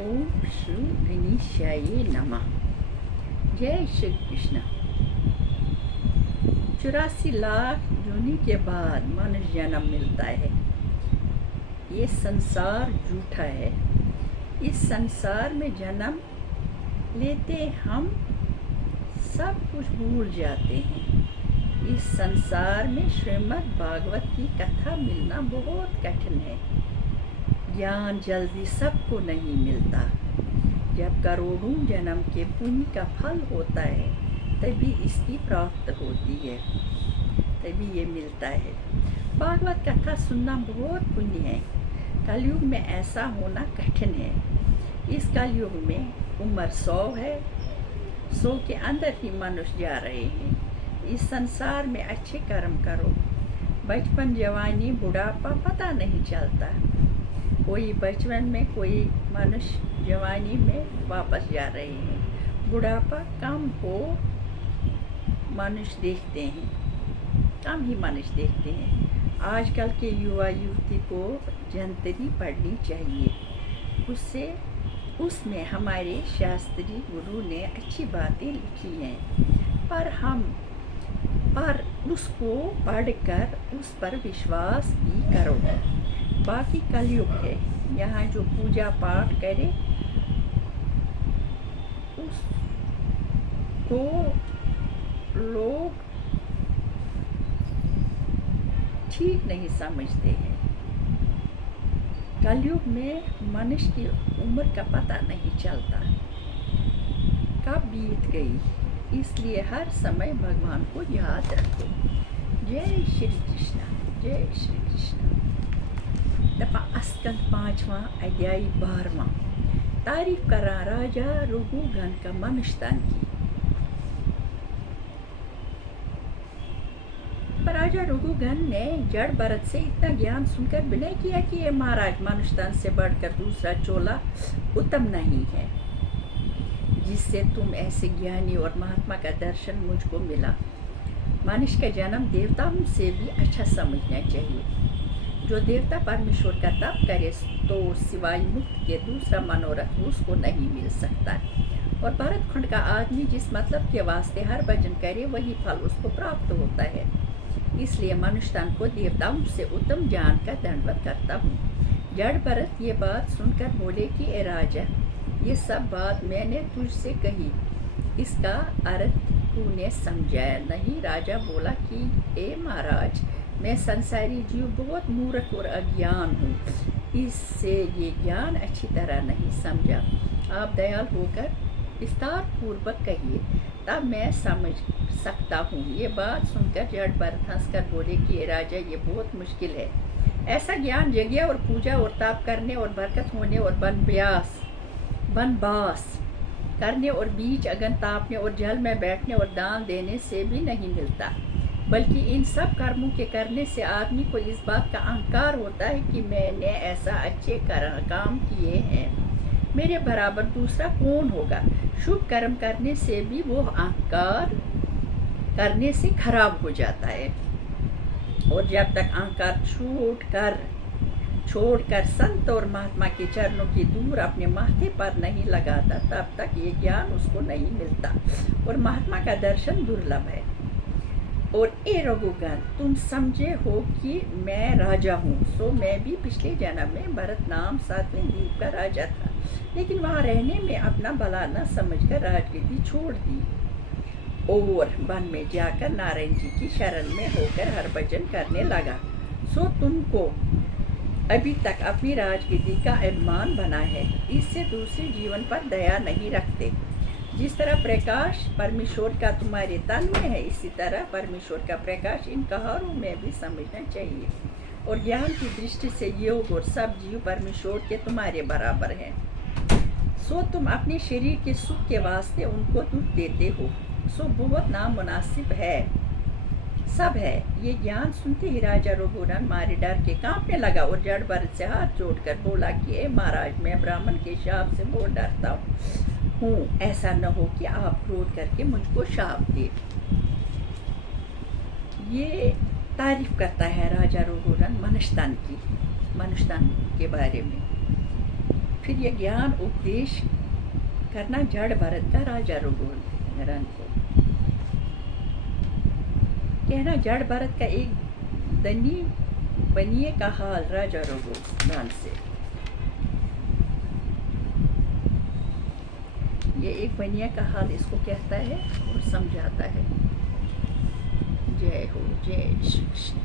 ओम श्री गणेशाय नमः। जय श्री कृष्ण। 84 लाख योनि के बाद मनुष्य जन्म मिलता है। ये संसार झूठा है। इस संसार में जन्म लेते हम सब कुछ भूल जाते हैं। इस संसार में श्रीमद् भागवत की कथा मिलना बहुत कठिन है। ज्ञान जल्दी सबको नहीं मिलता। जब करोड़ों जन्म के पुण्य का फल होता है तभी इसकी प्राप्त होती है, तभी ये मिलता है। भागवत कथा सुनना बहुत पुण्य है। कलयुग में ऐसा होना कठिन है। इस कलयुग में उम्र 100 है, 100 के अंदर ही मनुष्य जा रहे हैं। इस संसार में अच्छे कर्म करो। बचपन, जवानी, बुढ़ापा पता नहीं चलता। कोई बचपन में, कोई मनुष्य जवानी में वापस जा रहे हैं। बुढ़ापा कम हो मनुष्य देखते हैं, कम ही मनुष्य देखते हैं। आजकल के युवा युवती को जंतरी पढ़नी चाहिए। उसमें हमारे शास्त्री गुरु ने अच्छी बातें लिखी हैं, पर उसको पढ़कर उस पर विश्वास भी करो। बाकी कलयुग है, यहाँ जो पूजा पाठ करे उसको लोग ठीक नहीं समझते हैं। कलयुग में मनुष्य की उम्र का पता नहीं चलता, कब बीत गई। इसलिए हर समय भगवान को याद रखो। जय श्री कृष्ण, जय श्री कृष्ण। स्कंद 5वां अध्याय 12वां। तारीफ करा राजा रघुगण का मनुष्यतन की। पर राजा रघुगण ने जड़ भरत से इतना ज्ञान सुनकर विनय किया कि ये महाराज, मनुष्यतन से बढ़कर दूसरा चोला उत्तम नहीं है, जिससे तुम ऐसे ज्ञानी और महात्मा का दर्शन मुझको मिला। मनुष्य का जन्म देवताओं से भी अच्छा समझना चाहिए। जो देवता परमेश्वर का तप करे तो सिवाय मुक्त के दूसरा मनोरथ उसको नहीं मिल सकता। और भरत खंड का आदमी जिस मतलब के वास्ते हर भजन करे वही फल उसको प्राप्त होता है। इसलिए मनुष्यतन को देवताओं से उत्तम जानकर दंडवत करता हूँ। जड़ भरत ये बात सुनकर बोले कि ए राजा, ये सब बात मैंने तुझसे कही, इसका अर्थ तूने समझाया नहीं। राजा बोला कि ए महाराज, मैं संसारी जीव बहुत मूर्ख और अज्ञान हूँ, इससे ये ज्ञान अच्छी तरह नहीं समझा। आप दयाल होकर विस्तार पूर्वक कहिए, तब मैं समझ सकता हूँ। ये बात सुनकर जड़ भरत हंसकर बोले कि राजा, ये बहुत मुश्किल है। ऐसा ज्ञान यज्ञ और पूजा और ताप करने और बरकत होने और वनवास करने और बीच अगन तापने और जल में बैठने और दान देने से भी नहीं मिलता, बल्कि इन सब कर्मों के करने से आदमी को इस बात का अहंकार होता है कि मैंने ऐसा अच्छे काम किए हैं, मेरे बराबर दूसरा कौन होगा। शुभ कर्म करने से भी वो अहंकार करने से खराब हो जाता है। और जब तक अहंकार छोड़कर संत और महात्मा के चरणों की दूर अपने माथे पर नहीं लगाता, तब तक ये ज्ञान उसको नहीं मिलता और महात्मा का दर्शन दुर्लभ है। और ए रघुगण, तुम समझे हो कि मैं राजा हूँ, सो मैं भी पिछले जन्म में भरत नाम 7वें द्वीप का राजा था, लेकिन वहाँ रहने में अपना भला न समझकर राजगद्दी छोड़ दी और वन में जाकर नारायण जी की शरण में होकर हर भजन करने लगा। सो तुमको अभी तक अपनी राजगद्दी का अभिमान बना है, इससे दूसरे जीवन पर दया नहीं रखते। जिस तरह प्रकाश परमेश्वर का तुम्हारे तन में है, इसी तरह परमेश्वर का प्रकाश इन कहारों में भी समझना चाहिए। और ज्ञान की दृष्टि से योग और सब जीव परमेश्वर के तुम्हारे बराबर हैं। सो तुम अपने शरीर के सुख के वास्ते उनको दुख देते हो, सो बहुत नामुनासिब है सब है। ये ज्ञान सुनते ही राजा रघुगण मारे डर के कांपने लगा और जड़ भरत से हाथ जोड़कर बोला कि ए महाराज, मैं ब्राह्मण के शाप से बहुत डरता हूँ। ऐसा न हो कि आप क्रोध करके मुझको शाप दे। ये तारीफ करता है राजा रघुगण मनुष्यतन के बारे में। फिर ये ज्ञान उपदेश करना जड़ भरत का राजा रघुनंदन को कहना, जड़ भरत का एक धनी बनिए का हाल राजा रघुनंदन से। ये एक बनिया का हाल इसको कहता है और समझाता है। जय हो, जय श्री कृष्ण।